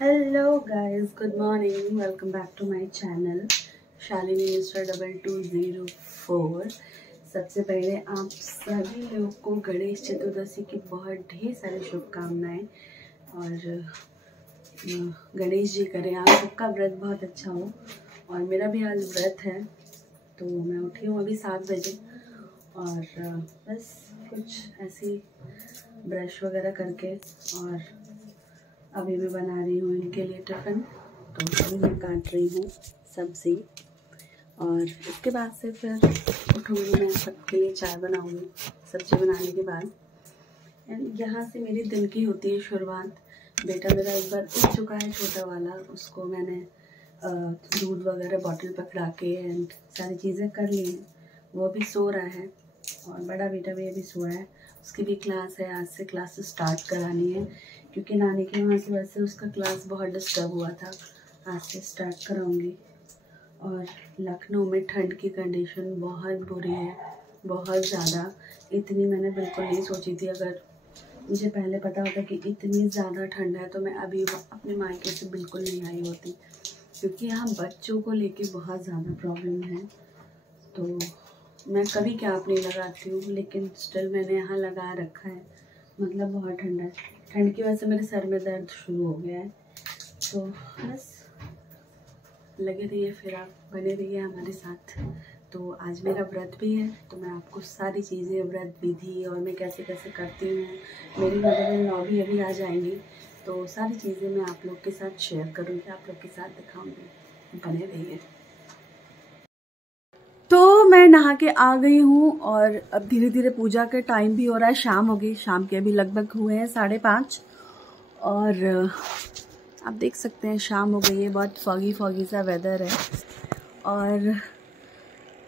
Hello guys, good morning. Welcome back to my channel Shalini mister 2204। सबसे पहले आप सभी लोगों को गणेश चतुर्दशी की बहुत ढेर सारी शुभकामनाएं और गणेश जी करें आप सबका व्रत बहुत अच्छा हो। और मेरा भी आज व्रत है, तो मैं उठी हूँ अभी 7 बजे और बस कुछ ऐसी ब्रश वगैरह करके और अभी मैं बना रही हूँ इनके लिए टिफ़िन। तो अभी मैं काट रही हूँ सब्ज़ी और इसके बाद से फिर उठूँगी, मैं सबके लिए चाय बनाऊँगी सब्ज़ी बनाने के बाद। एंड यहाँ से मेरी दिन की होती है शुरुआत। बेटा मेरा एक बार उठ चुका है छोटा वाला, उसको मैंने दूध वगैरह बॉटल पकड़ा के एंड सारी चीज़ें कर ली हैं। वो अभी सो रहा है और बड़ा बेटा भी अभी सोया है। उसकी भी क्लास है, आज से क्लास स्टार्ट करानी है क्योंकि नानी के वहाँ से वैसे उसका क्लास बहुत डिस्टर्ब हुआ था। आज से स्टार्ट कराऊंगी। और लखनऊ में ठंड की कंडीशन बहुत बुरी है, बहुत ज़्यादा। इतनी मैंने बिल्कुल नहीं सोची थी। अगर मुझे पहले पता होता कि इतनी ज़्यादा ठंड है तो मैं अभी अपने मायके से बिल्कुल नहीं आई होती, क्योंकि यहाँ बच्चों को लेके बहुत ज़्यादा प्रॉब्लम है। तो मैं कभी कैप नहीं लगाती हूँ, लेकिन स्टिल मैंने यहाँ लगा रखा है। मतलब बहुत ठंडा है। ठंड की वजह से मेरे सर में दर्द शुरू हो गया है। तो बस लगे रहिए, फिर आप बने रहिए हमारे साथ। तो आज मेरा व्रत भी है, तो मैं आपको सारी चीज़ें, व्रत विधि और मैं कैसे कैसे करती हूँ, मेरी मदर इन लॉ भी अभी आ जाएंगी, तो सारी चीज़ें मैं आप लोग के साथ शेयर करूँगी, आप लोग के साथ दिखाऊँगी। बने रहिए। तो मैं नहा के आ गई हूँ और अब धीरे धीरे पूजा के टाइम भी हो रहा है। शाम हो गई, शाम के अभी लगभग हुए हैं 5:30 और आप देख सकते हैं शाम हो गई है। बहुत फॉगी सा वेदर है और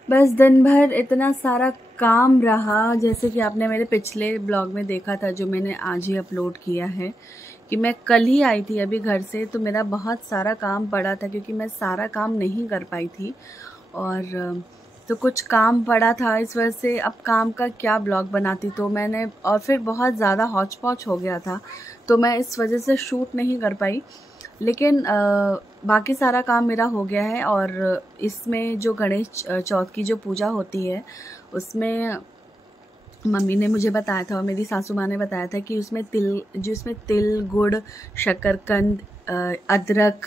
बस दिन भर इतना सारा काम रहा। जैसे कि आपने मेरे पिछले ब्लॉग में देखा था, जो मैंने आज ही अपलोड किया है, कि मैं कल ही आई थी अभी घर से, तो मेरा बहुत सारा काम पड़ा था क्योंकि मैं सारा काम नहीं कर पाई थी और तो कुछ काम पड़ा था, इस वजह से अब काम का क्या ब्लॉग बनाती। तो मैंने और फिर बहुत ज़्यादा हौच पौच हो गया था, तो मैं इस वजह से शूट नहीं कर पाई। लेकिन बाकी सारा काम मेरा हो गया है। और इसमें जो गणेश चौथ की जो पूजा होती है, उसमें मम्मी ने मुझे बताया था और मेरी सासू माँ ने बताया था कि उसमें तिल गुड़ शकरकंद अदरक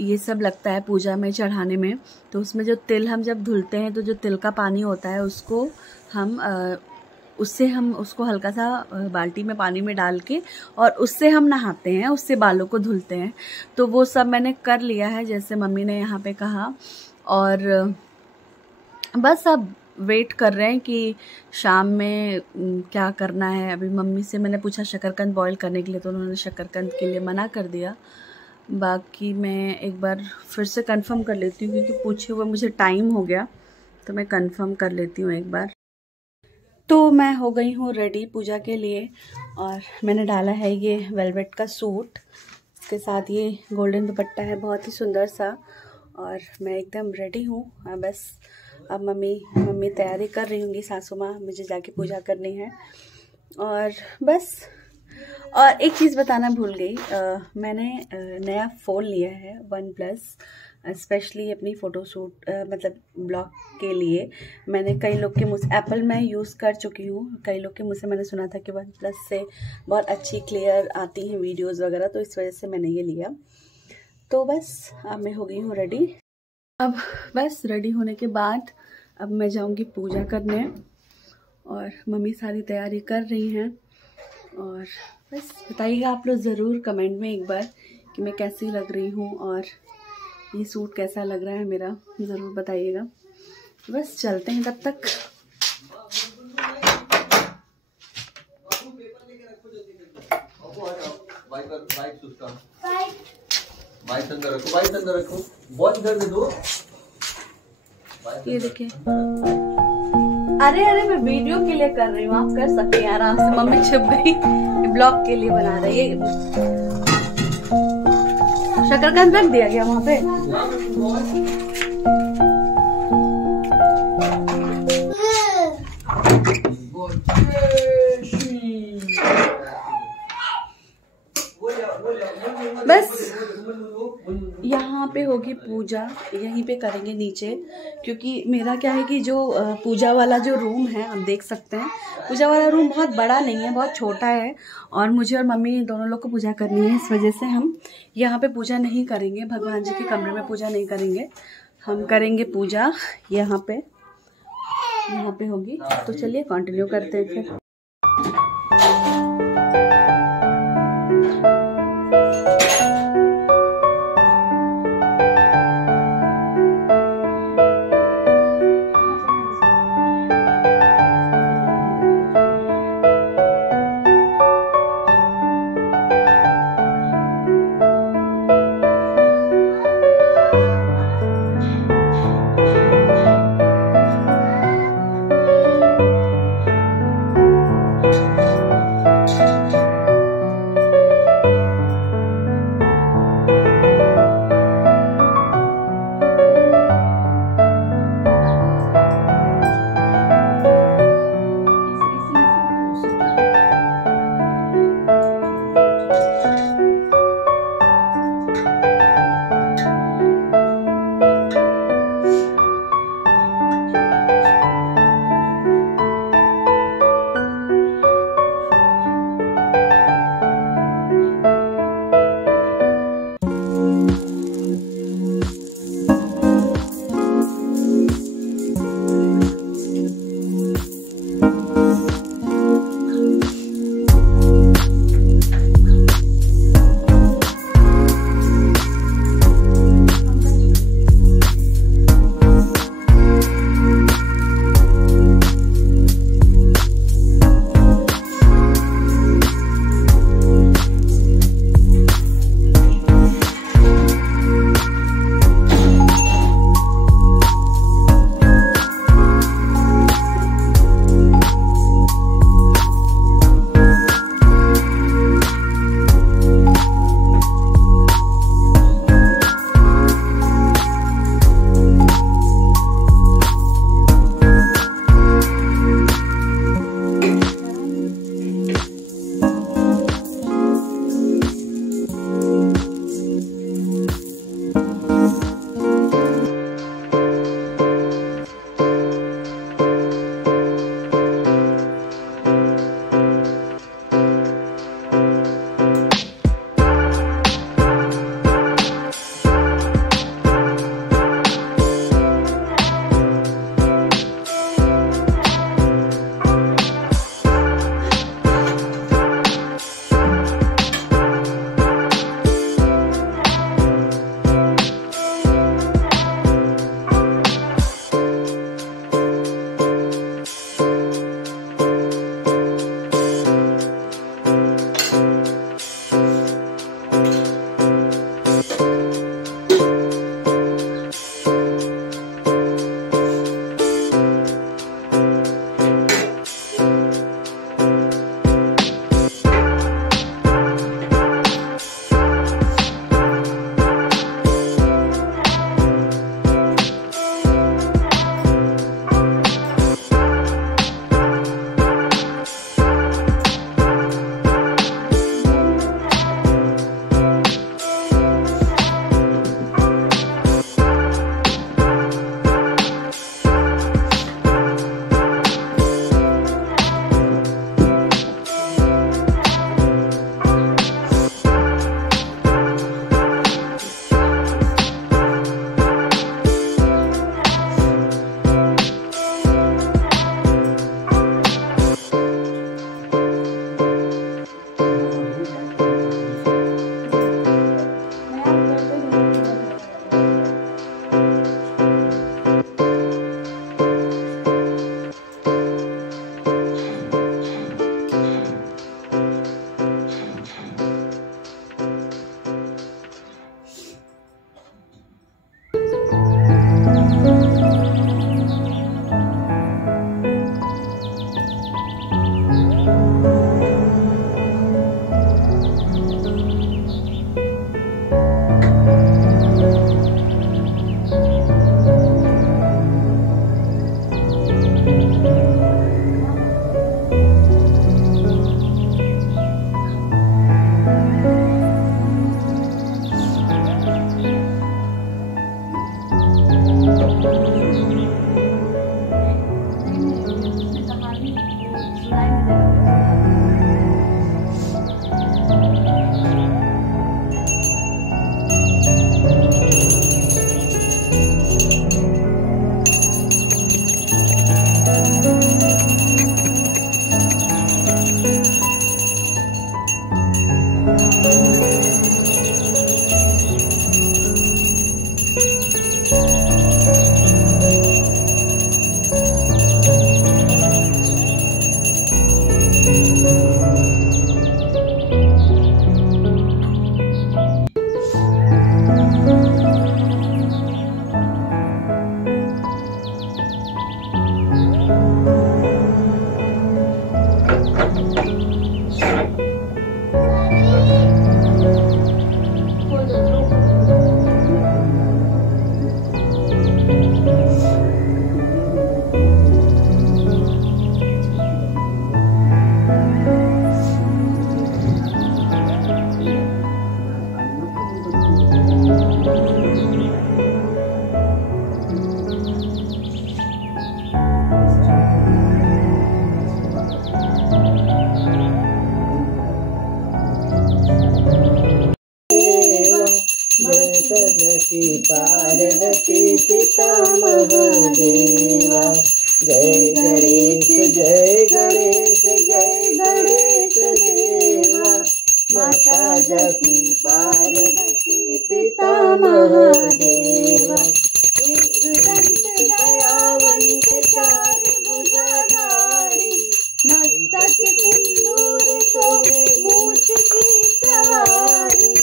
ये सब लगता है पूजा में चढ़ाने में। तो उसमें जो तिल हम जब धुलते हैं तो जो तिल का पानी होता है उसको हम उसको हल्का सा बाल्टी में पानी में डाल के और उससे हम नहाते हैं, उससे बालों को धुलते हैं। तो वो सब मैंने कर लिया है जैसे मम्मी ने यहाँ पे कहा। और बस अब वेट कर रहे हैं कि शाम में क्या करना है। अभी मम्मी से मैंने पूछा शकरकंद बॉईल करने के लिए, तो उन्होंने शकरकंद के लिए मना कर दिया। बाकी मैं एक बार फिर से कंफर्म कर लेती हूँ क्योंकि पूछे हुए मुझे टाइम हो गया, तो मैं कंफर्म कर लेती हूँ एक बार। तो मैं हो गई हूँ रेडी पूजा के लिए और मैंने डाला है ये वेलवेट का सूट, इसके साथ ये गोल्डन दुपट्टा है बहुत ही सुंदर सा, और मैं एकदम रेडी हूँ। बस अब मम्मी तैयारी कर रही होंगी, सासू माँ, मुझे जाके पूजा करनी है। और बस और एक चीज़ बताना भूल गई, मैंने नया फ़ोन लिया है OnePlus, स्पेशली अपनी फ़ोटोशूट मतलब ब्लॉग के लिए। मैंने कई लोग के मुझसे एप्पल मैं यूज़ कर चुकी हूँ, कई लोग के मुझसे मैंने सुना था कि OnePlus से बहुत अच्छी क्लियर आती हैं वीडियोज़ वगैरह, तो इस वजह से मैंने ये लिया। तो बस अब मैं हो गई हूँ रेडी। अब बस रेडी होने के बाद अब मैं जाऊँगी पूजा करने और मम्मी सारी तैयारी कर रही हैं। और बस बताइएगा आप लोग ज़रूर कमेंट में एक बार कि मैं कैसी लग रही हूँ और ये सूट कैसा लग रहा है मेरा, ज़रूर बताइएगा। बस चलते हैं तब तक। ये देखिए, अरे मैं वीडियो के लिए कर रही हूँ, आप कर सकते हैं आराम से। मम्मी छिप गई, ब्लॉग के लिए बना रही है। शकरकंद रख दिया गया वहाँ पे। बस यहाँ पे होगी पूजा, यहीं पे करेंगे नीचे, क्योंकि मेरा क्या है कि जो पूजा वाला जो रूम है आप देख सकते हैं, पूजा वाला रूम बहुत बड़ा नहीं है, बहुत छोटा है, और मुझे और मम्मी दोनों लोग को पूजा करनी है। इस वजह से हम यहाँ पे पूजा नहीं करेंगे, भगवान जी के कमरे में पूजा नहीं करेंगे, हम करेंगे पूजा यहाँ पे होगी। तो चलिए कंटिन्यू करते हैं फिर। जगती पार्वती पिता महादेवा। जय गणेश जय गणेश जय गणेश देवा। माता जगती पार्वती पिता महादेवा। एक दंत दयावंत चार भुजाधारी। मस्तक सिंदूर शोभे मूछ की सवारी।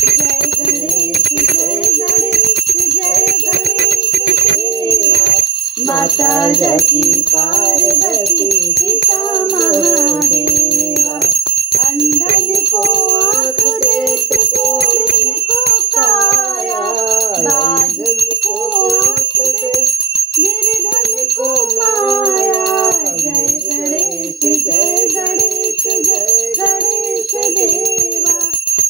जय गणेश जय गणेश जय गणेश देवा। माता जगती पार्वती पिता महादेवा। अंधन को आँख देत कोढ़िन को काया। बाजन को आँख देत निर्धन को माया। जय गणेश जय गणेश जय गणेश देवा।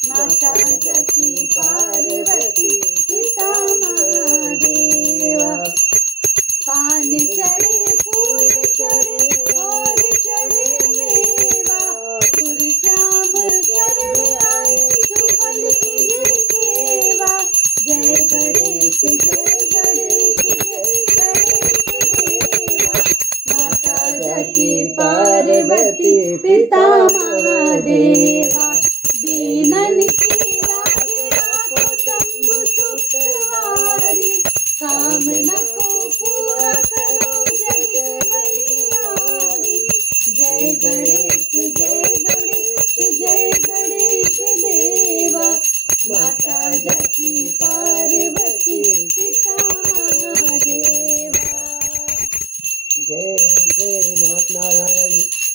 माता जगती पार्वती पिता महादेवा। पान चढ़े फूल चढ़े और चढ़े मेवा। शाम शरण आए सुफल की सेवा। जय गणेश जय गणेश जय गणेश देवा। माता जगती पार्वती पिता महादेवा। दीनन की लाज राखो शंभु सुखवारी। कामना को पूरा करो जग बलिहारी। जय गणेश जय गणेश जय गणेश देवा। माता जगती पार्वती पिता महादेवा। जय जय नाथ नारायण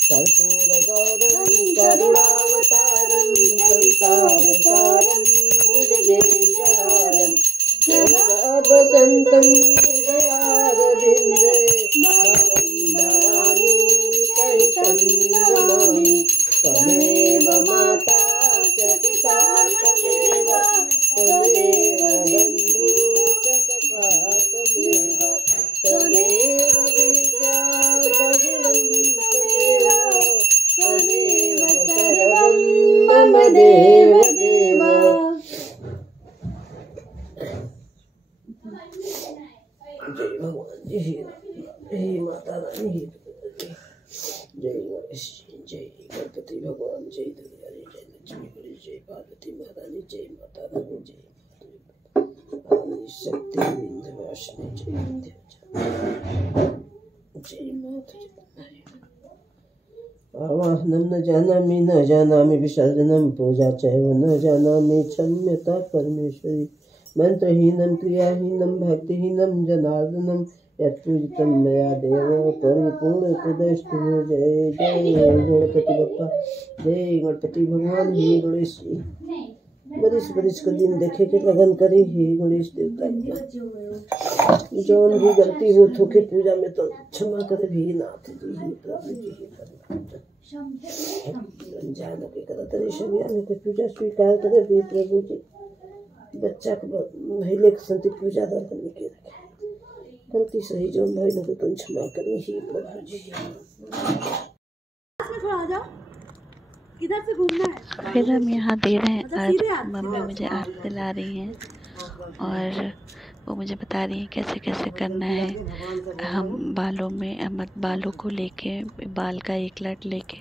कर्पूर गौरम करुणावतारम संसार सारम भुजगेन्द्रहारम सर्वभद्रं हृदयारविन्दे भवं भवानी सहितं नमामि। त्वमेव माता च पिता त्वमेव त्वमेव बन्धु च सखा त्वमेव त्वमेव विद्या द्रविणं त्वमेव त्वमेव सर्वं मम देव देवा। जय भगवान जी हे माता रानी हे जय गणेश जय गणपति भगवान जय दुर्गा जय लक्ष्मी गणेश जय पार्वती महारानी जय माता रानी जय आदि शक्ति विंध्यवासिनी जय विंध्याचल जय माता आवाहनं न जानामि विसर्जनं पूजा चैव न जानामि क्षम्यता परमेश्वरी। मंत्रहीनं क्रियाहीनं भक्तिहीनं जनार्दनं यत्पूजितं मया देव परिपूर्ण तदस्तु। जय जय गणपति बप्पा जय गणपति भगवान हे गणेश जी। बरिस बरिस का दिन देखे के लगन करी हे गणेश देवता। जौन भी गलती हो थोके पूजा में तो क्षमा कर भी नाथ जी हे प्रभु जी हे जान के करत रे शबिया में पूजा स्वीकार कर भी प्रभु जी। बच्चा को महिला के संति पूजा दर करने के रखे गलती सही जो भाई ने तो क्षमा करें ही प्रभु जी। थोड़ा आ जाओ, किधर से घूमना है। फिर हम यहाँ दे रहे हैं अर्घ। मम्मी मुझे अर्घ दिला रही हैं और वो मुझे बता रही है कैसे कैसे करना है। हम बालों को लेके बाल का एक लट लेके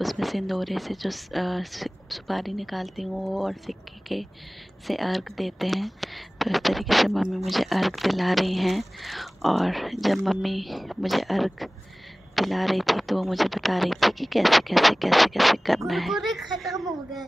उसमें सिंदूरे से जो सुपारी निकालती हूँ वो और सिक्के के से अर्घ देते हैं। तो इस तरीके से मम्मी मुझे अर्घ दिला रही हैं। और जब मम्मी मुझे अर्घ दिला रही थी तो वो मुझे बता रही थी कि कैसे कैसे कैसे कैसे करना है। खत्म हो गए।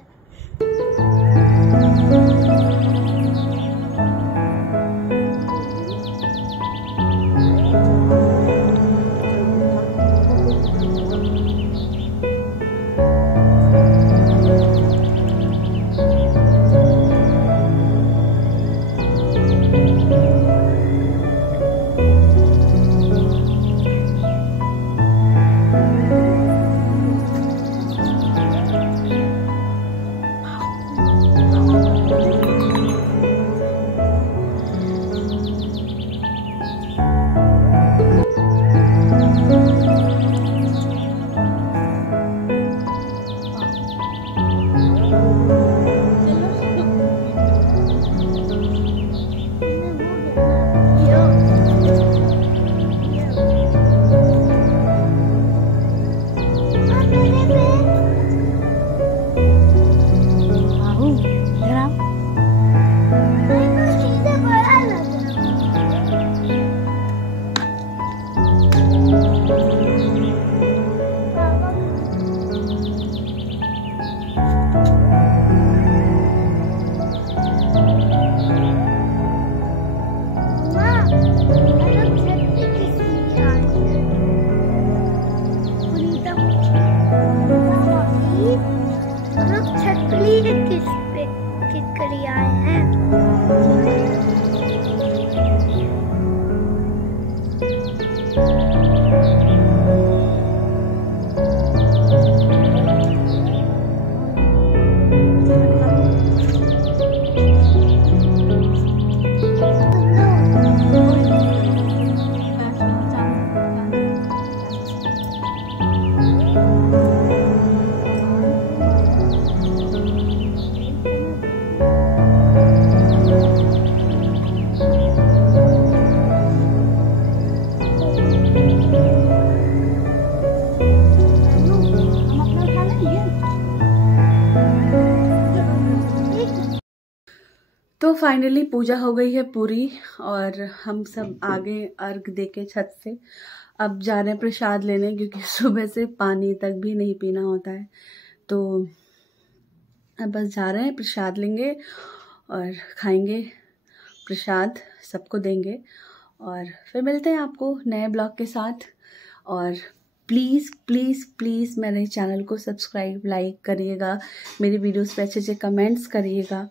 तो फाइनली पूजा हो गई है पूरी और हम सब आगे अर्घ देके छत से अब जा रहे हैं प्रसाद लेने, क्योंकि सुबह से पानी तक भी नहीं पीना होता है। तो अब बस जा रहे हैं, प्रसाद लेंगे और खाएंगे प्रसाद, सबको देंगे और फिर मिलते हैं आपको नए ब्लॉग के साथ। और प्लीज़ प्लीज़ प्लीज़ मेरे चैनल को सब्सक्राइब लाइक करिएगा, मेरी वीडियोस पे अच्छे अच्छे कमेंट्स करिएगा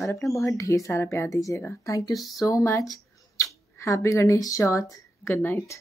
और अपना बहुत ढेर सारा प्यार दीजिएगा। Thank you so much. Happy Ganesh Chauth. Good night.